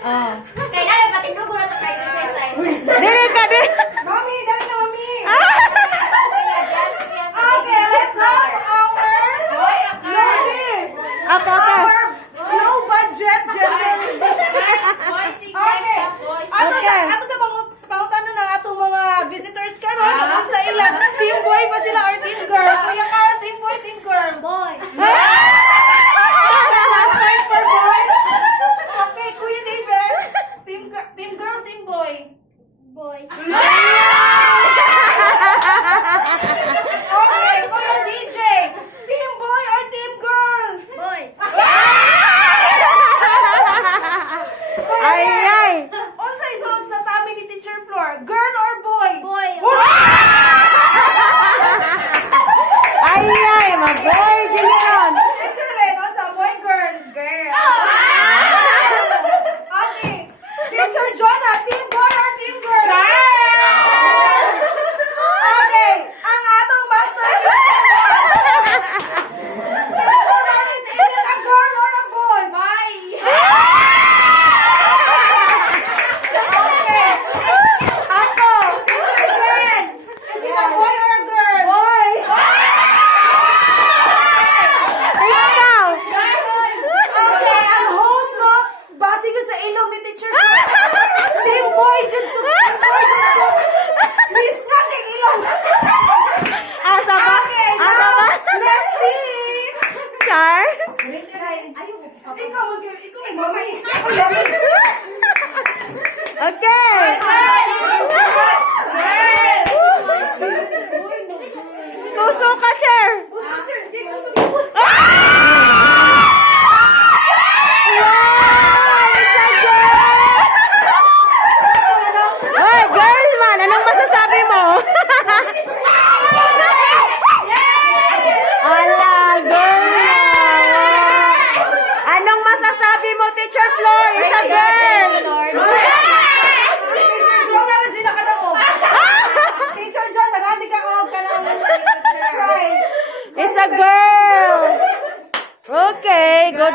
Oh. Kaya na, pati bro, na ito kayo exercise. Dili ka, dili. Mami, dali na, mami. Yes. Okay, let's have Okay, okay. our low budget gender. Okay. Okay. Ato sa pangutanong ng atong mga visitors karon, kung sa ilang team boy ba sila or team girl? Kuya ka, team boy, team girl. Boy. Point for boy. Okay, Kuya David. Team girl, team boy. Boy. Okay, Kuya DJ. Team boy or team girl? Boy. Ay, ay. Unsay sulod sa tabi ni Teacher Floor? Girl or boy? Boy. Ay, ay. Maboy, giliyon. Teacher Len, unsa boy, girl? Girl. Okay. Teacher Jonah, team boy or team girl? Okay. Ang atong master teacher. Teacher Maris, is it a girl or a boy? Boy. Okay. Ako. Teacher Jen, is it a boy or a girl? Boy. Ikaw. Okay, ang host, no? Base ko sa ilong ni Teacher Jen. Team boy, dyan sa team boy, dyan sa. Miss na kay ilong. Asa ba? Okay, Asa now, ba? let's see. Char? Ikaw may mami. Ako mami. Okay. Tuso ka, Char. Gusto teacher, dito sa Hoy, girl man, anong masasabi mo? Ala, girl man. Anong masasabi mo, Teacher Floor? Is a girl. Teacher John, na rin nakalaog. Teacher John, nagandi ka og ka ng prize. It's a girl. Okay, good.